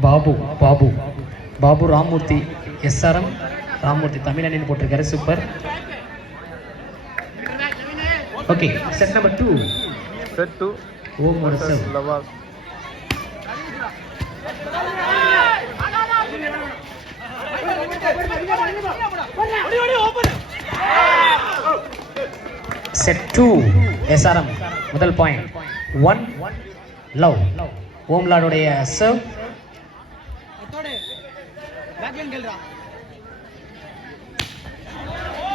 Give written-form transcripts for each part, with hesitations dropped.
Babu Babu Babu Ramurthy SRM Ramurthy Tamil அணின்னு போட்டிருக்காரு. Super. Okay, set number 2. Set 2 Om ஒரு சர்வ். லவாஸ் செட் 2 எஸ்ஆர்எம் முதல் பாயிண்ட் 1 லவ். ஓம்லாடுடைய சர்வ்.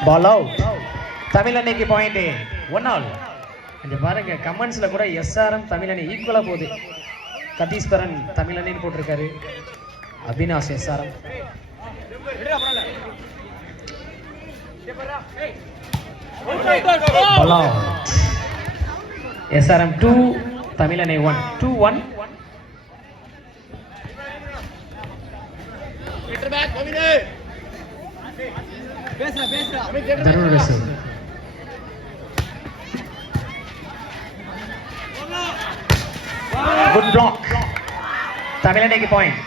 Ball out. தமிழ் அணிக்கு பாயிண்ட் 1 ஆல். இங்க பாருங்க, கமெண்ட்ஸ்ல கூட எஸ்ஆர்எம் தமிழ் அணி ஈக்குவலா போகுது. கதீஸ்வரன் தமிழ் அணின்னு போட்டிருக்காரு. Abinash SRM. Ball out. SRM 2 Tamil அணி 1. 2-1. தருணோட சர்வ். Good block. தமிழ் அணிக்கு பாயிண்ட்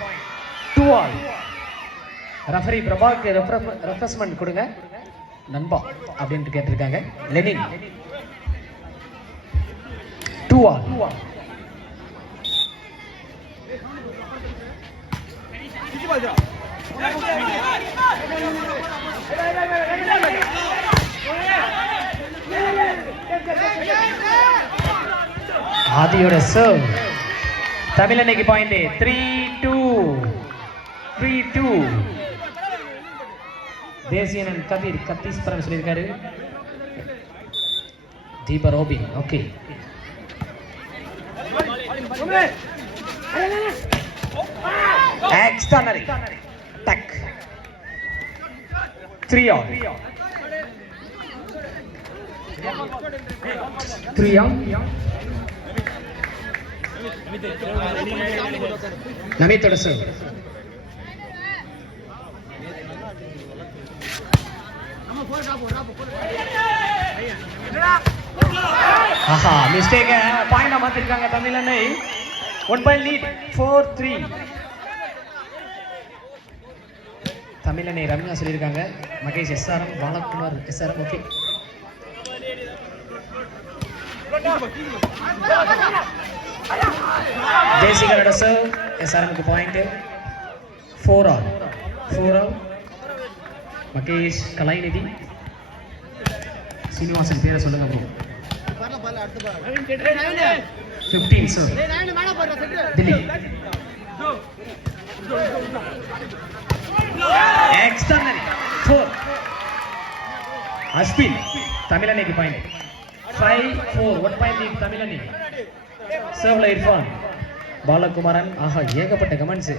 2 ஆல். ரெஃபரி பிரபாக்கு ரெஃப்ரெஷ்மெண்ட் கொடுங்க நண்பா அப்படின்ட்டு கேட்டிருக்காங்க. Lenin 2 all. ஆதியோட சர்வ். தமிழ் அணிக்கு பாயிண்ட் 3-2. 3-2. தேசியனன் கதிர் கத்தீஸ்வரன் சொல்லியிருக்காரு. தீபா ரோபின். ஓகே, எக்ஸ்டர்னரி டக். 3 ஆல். 3 ஆல். நமித்தோட சர்வ். ஆஹா, மிஸ்டேக். பாயிண்டா மாத்திருக்காங்க தமிழ் அணி. 1 பாயிண்ட் லீட். 4-3. தமிழ் அணி ரம்யா சொல்லியிருக்காங்க. Mahesh SRM, Balakumar SRM. Okay, தேசிகரோட சர்வ். எஸ்ஆர்எம்க்கு point 4 all. 4 all. Mahesh Kalainidhi Srinivasan பேரை சொல்லுங்க ப்ரோ. 15 சார். தில்லி எக்ஸ்டர்னரி 4. அஸ்பின் தமிழ் அணிக்கு பாயிண்ட் 5-4. 1 பாயிண்ட் லீட் தமிழ் அணி. சர்வ்ல இர்ஃபான், பாலகுமாரன். ஆஹா, ஏகப்பட்ட comments.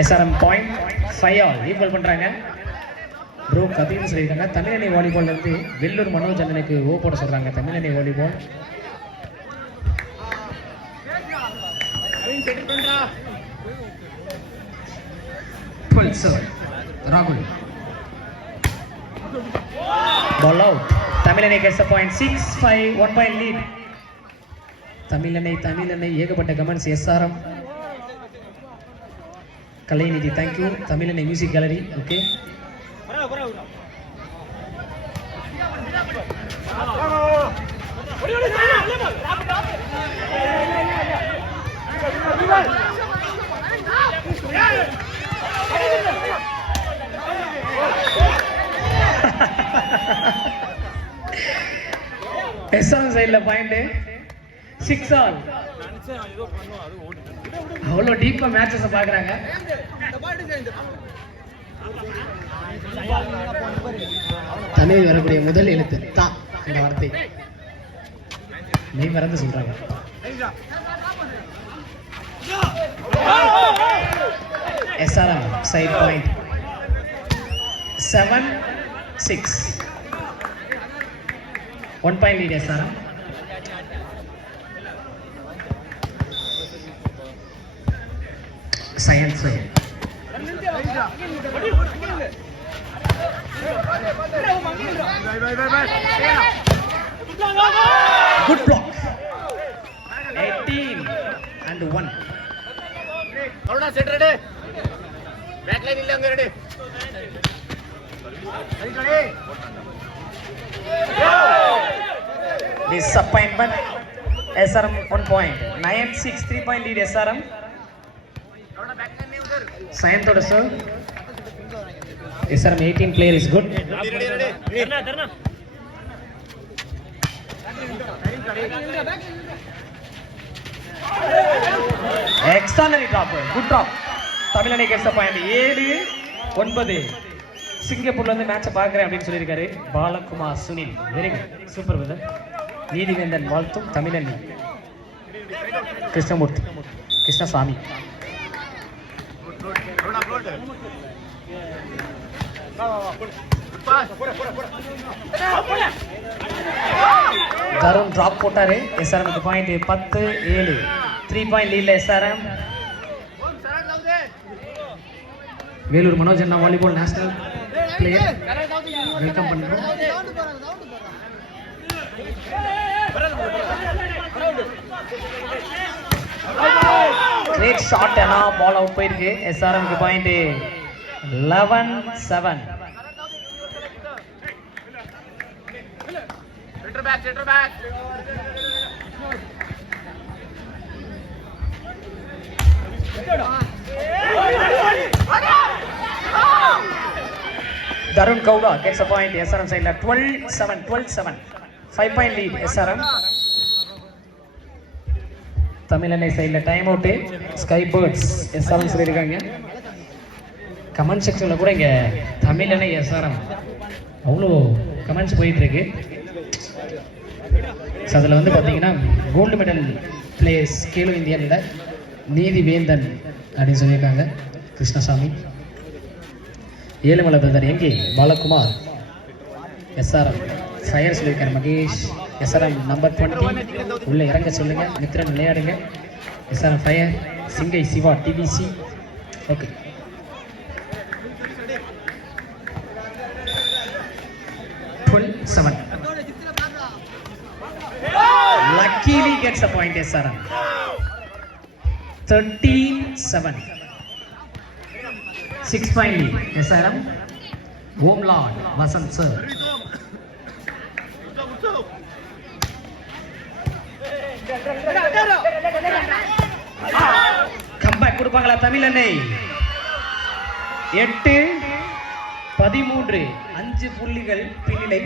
SRM point 5 all. Equal பண்றாங்க ப்ரோ. கபீர் சொல்லியிருக்காங்க. தமிழ் அணி வாலிபால்ல இருந்து வெள்ளூர் மனோஜ் அண்ணனுக்கு ஓ போட சொல்றாங்க. தமிழ் அணி வாலிபால். ராகுல் பால் அவுட். தமிழ் அணி gets a point. 6-5. 1 point lead Tamil அணி. ஏகப்பட்ட comments. SRM Kalainidhi thank you. Tamil அணி மியூசிக் கேலரி. ஓகே, எஸ்ஆர்எம் சைடுல பாயிண்ட் 6 ஆல். அவ்வளோ டீப்பா மேட்சஸ் பாக்குறாங்க. தமிழ் வரக்கூடிய முதல் எழுத்து தா என்ற வார்த்தை மெய் மறந்து சொல்றாங்க. SRM side point 7-6 1 point lead SRM. Science side Good block. 18-1. Disappointment. SRM 1 point. 9-6, 3-point lead SRM. Sayantoda sir. SRM 18 player is good. Extraordinary drop. Good drop. தமிழனை gets a point. 7-9. சிங்கப்பூர்ல இருந்து மேட்சை பார்க்குறேன் அப்படின்னு சொல்லியிருக்காரு Balakumar Sunil. Very good, super brother. Neethivendhan வாழ்த்தும் தமிழன் Krishnamoorthy Krishnasamy. Tharun drop போட்டாரு. SRM point 10-7. 3-point லீட்ல எஸ்ஆர்எம். வேலூர் மனோஜ் அண்ணா வாலிபால் நேஷனல் பிளேயர் வெல்கம் பண்றோம். கிரேட் ஷாட் அண்ணா, பால் அவுட் போயிருக்கு. SRM point 11-7. Center back. Darun Kauda gets a point. SRM side 12-7. 5-point lead SRM. தமிழனை சைடில் time out. Sky birds SRM சொல்லியிருக்காங்க. Comment செக்ஷனில் கூட இங்கே தமிழனை எஸ்ஆர்எம் அவ்வளோ கமெண்ட்ஸ் போயிட்டுருக்கு. ஸோ அதில் வந்து பார்த்தீங்கன்னா கோல்டு மெடல் பிளேயர்ஸ் கேலோ இந்தியாவில் நீதிவேந்தன் அப்படின்னு சொல்லியிருக்காங்க கிருஷ்ணசாமி. ஏழுமலை பிரதர் எங்கே பாலகுமார். எஸ்ஆர்எம் ஃபயர் சொல்லியிருக்காரு மகேஷ். எஸ்ஆர்எம் நம்பர் 20 உள்ளே இறங்க சொல்லுங்க. மித்ரன் விளையாடுங்க. SRM fire. சிங்கை சிவா டிபிசி. Okay, Luckily gets a point SRM. 13-7. 6-point lead SRM. Home Lord Vasant sir. Comeback கொடுப்பாங்களா தமிழனை? 8-13. 5 புள்ளிகள் பின்னிலை.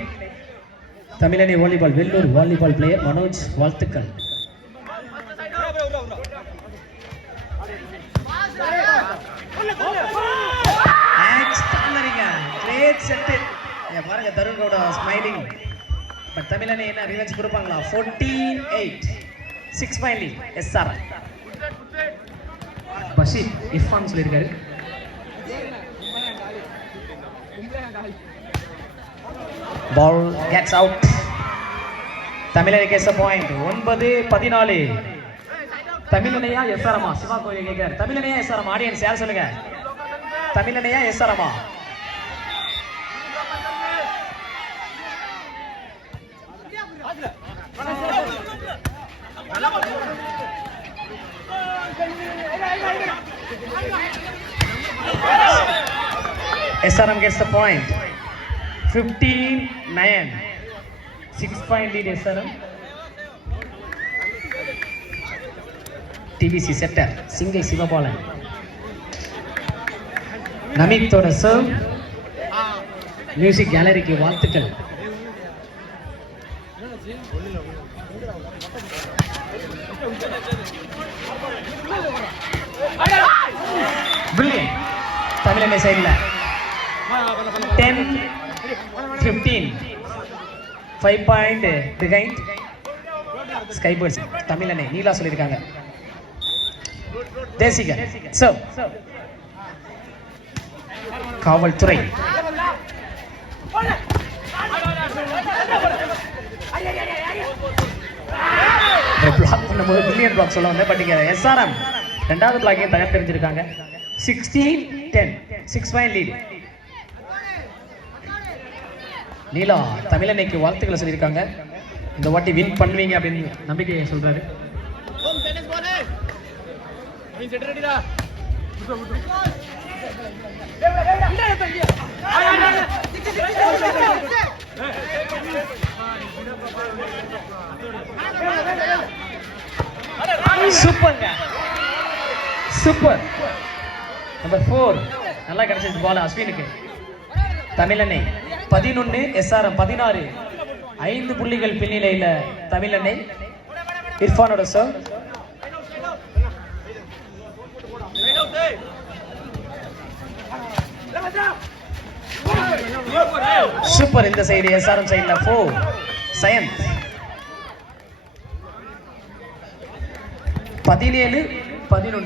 தமிழனை volleyball Vellur volleyball player Manoj வாழ்த்துக்கள். பாருங்க தருண் கவுடா ஸ்மைலிங். பட் தமிழனை என்ன ரிவெஞ்ச் கொடுப்பாங்களா? 14-8. 6-point lead SR. Basheer Irfan சொல்லியிருக்காரு. Ball gets out. தமிழனை gets a point. 9-14. தமிழனையா எஸ்ஆர்எம்மா? சிவா கோயில் கேட்கிறார். தமிழனையா எஸ்ஆர்எம்மா? ஆடியன்ஸ் யார் சொல்லுங்க. தமிழனையா எஸ்ஆர்எம்மா? SRM gets the point. 15-9. 6-point lead SRM. TBC setter Singai Sivabalan. Namithoda serve. Music gallery ki வாழ்த்துக்கள். Brilliant. தமிழனை சைடுல 10-15. 5-point behind Skybirds. தமிழனை நீலா சொல்லியிருக்காங்க. தேசிகன் சர்வ். காவல்துறை பிளாக் பண்ணும்போது பில்லியன் பிளாக் சொல்ல வந்தேன். பட் இங்க எஸ்ஆர்எம் ரெண்டாவது பிளாக்கையும் தயார் தெரிஞ்சிருக்காங்க. 16-10. 6-point lead. நீலா தமிழன்னைக்கு வாழ்த்துக்களை சொல்லியிருக்காங்க. இந்த வாட்டி வின் பண்ணுவீங்க அப்படின்னு நம்பிக்கையை சொல்றாரு. சூப்பர்ங்க, சூப்பர். நம்பர் 4 நல்லா கிடைச்சிச்சு பால் அஸ்வினுக்கு. தமிழனை 11, SRM 16. 5 புள்ளிகள் பின்னிலையில தமிழனை. இர்ஃபானோட சர்வ். சூப்பர். இந்த சைடு SRM சைடுல 4 சயந்த். 17, 11.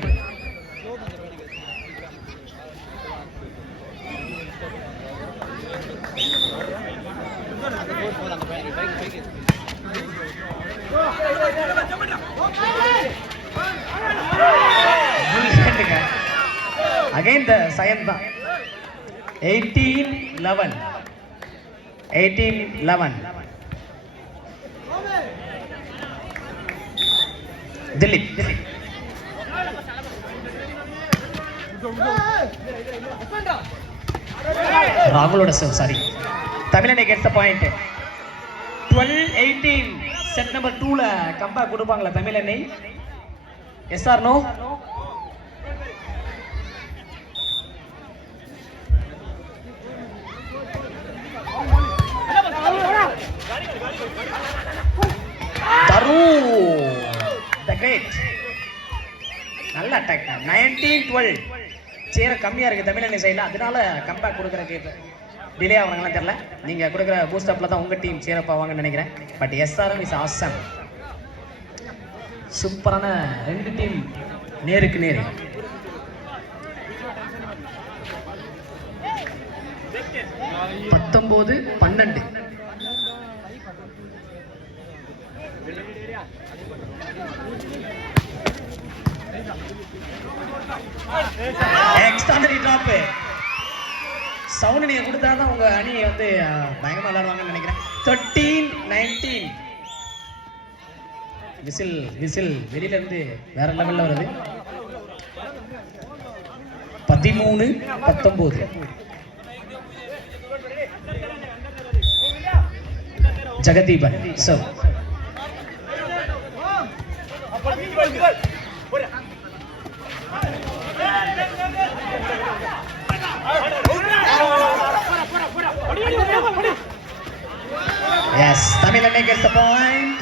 Again the Sayan da 18-11. 18-11. Dilip. Raguloda serve, sorry. Tamilane gets the point. 12-18. Set number 2 la comeback கொடுப்பாங்களா தமிழனை? Yes or no? Daru the great. நல்ல அட்டாக். 19-12. சேர கம்மியா இருக்கு தமிழனை சைடுல, அதனால கம்பேக் கொடுக்கறதுக்கு டிலே ஆகுறாங்களான்னு தெரியல. நீங்க கொடுக்குற பூஸ்ட் அப்ல தான் உங்க டீம் சேரப் ஆவாங்கன்னு நினைக்கிறேன். But SRM is awesome. சூப்பரான 2 டீம் நேருக்கு நேரு. பத்தொன்பது 12. Extraordinary drop. சவுண்ட் நீங்க கொடுத்தாதான் உங்க அணி வந்து பயங்கரமா விளையாடுவாங்கன்னு நினைக்கிறேன். 13-19. விசில் வெளியில இருந்து வேற லெவல்ல வருது. 13-19. Jegatheepan so yes Tamilane gets the point.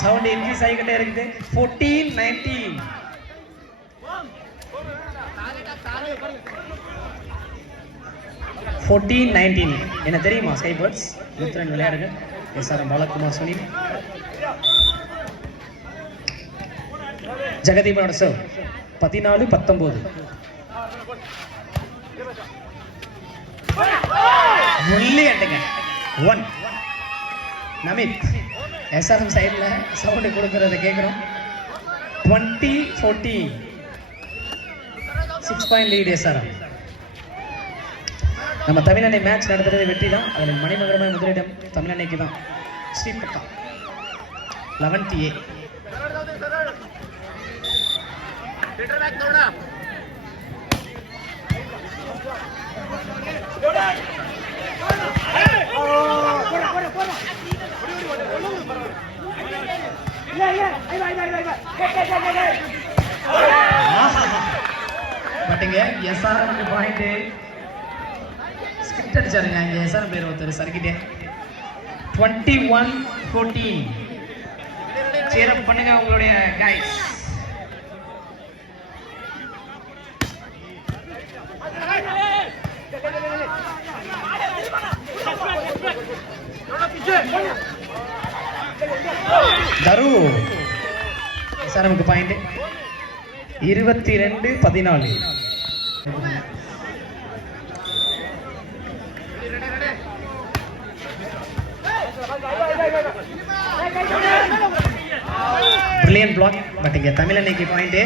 Sound increase ஆகிட்டே இருக்குது. 14-19. என்ன தெரியுமா ஸ்கைபர்ட்ஸ்? மித்ரன் விளையாடுங்க. SRM பாலகுமார் சுனில். ஜெகதீபனோட சர்வ். 14-19. முள்ளி அண்டுங்க 1. நமித் SRM சைடுல சவுண்ட் கொடுக்கறத கேக்குறோம். 20-14. 6 பாயிண்ட் லீட் SRM. நம்ம தமிழனை மேட்ச் நடத்துறது வெற்றி தான். அதில் மணிமகரமான முதலிடம் தமிழனைக்கு தான். ஸ்ரீபக்கா 11th A. பட் இங்க SRM பாயிண்ட் ஸ்கிரிப்ட் அடிச்சாருங்க. இங்க SRM பேர் ஒருத்தர் சர்க்கிட்டே. 21-14. cheer up பண்ணுங்க உங்களுடைய கைஸ். தரு SRMக்கு பாயிண்ட் 22-14. brilliant block. பட் இங்க தமிழனைக்கு point.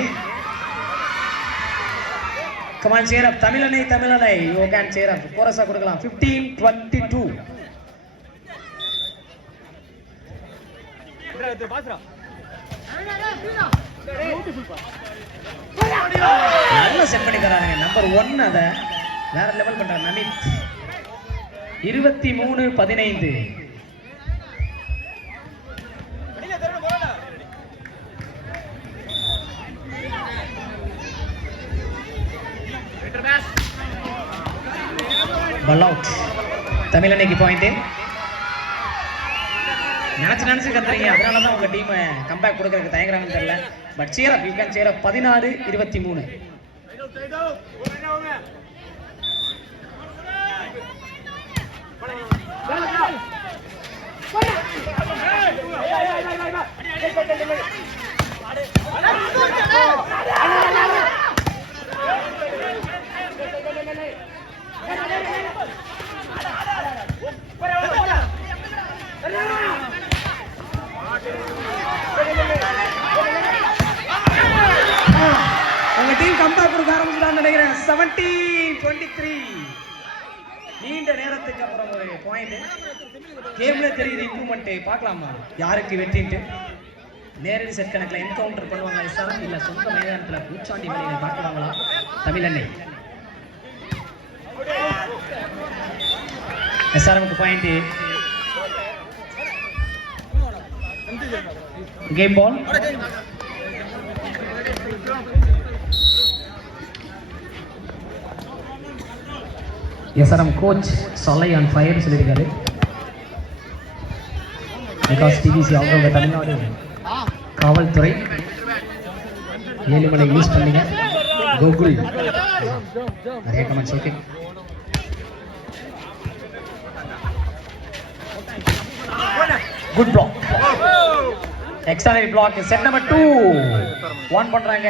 Come on, cheer up. Tamilane. You can cheer up. Chorus கொடுக்கலாம். 15-22. நல்லா செட் பண்ணி தராங்க. நம்பர் 1 அத வேற லெவல் பண்றாங்க நமித். 23-15. Ball out. தமிழனைக்கு பாயிண்ட். நினைச்சு கத்துறீங்க, அதனால தான் உங்க டீம் கம்பேக் கொடுக்கறதுக்கு தயங்குறாங்கன்னு தெரியல. But cheer up, you can cheer up. 16-23. உங்க டீம் கம்பேக் கொடுக்க ஆரம்பிச்சுட்டான்னு நினைக்கிறேன். 17-23. நீண்ட நேரத்துக்கு அப்புறம் ஒரு பாயிண்ட். கேம்ல தெரியுது இம்ப்ரூவ்மெண்ட். பார்க்கலாமா யாருக்கு வெற்றின்ட்டு? நேரடி செட் கணக்கில் என்கவுண்டர் பண்ணுவாங்க எஸ்ஆர்எம், இல்ல சொந்த மைதானத்தில் பூச்சாண்டி மணியை பார்க்குவாங்களா தமிழன்னை? எஸ்ஆர்எம்க்கு point. Game ball. SRM coach சொலை ஆன் ஃபயர் சொல்லியிருக்காரு. பிகாஸ் டிவிசி அவங்க தமிழ்நாடு காவல்துறை ஏழுமலை யூஸ் பண்ணுங்க. கூகுள் நிறைய comments. Okay, good block. Extra block. Set number 2 1 பண்றாங்க.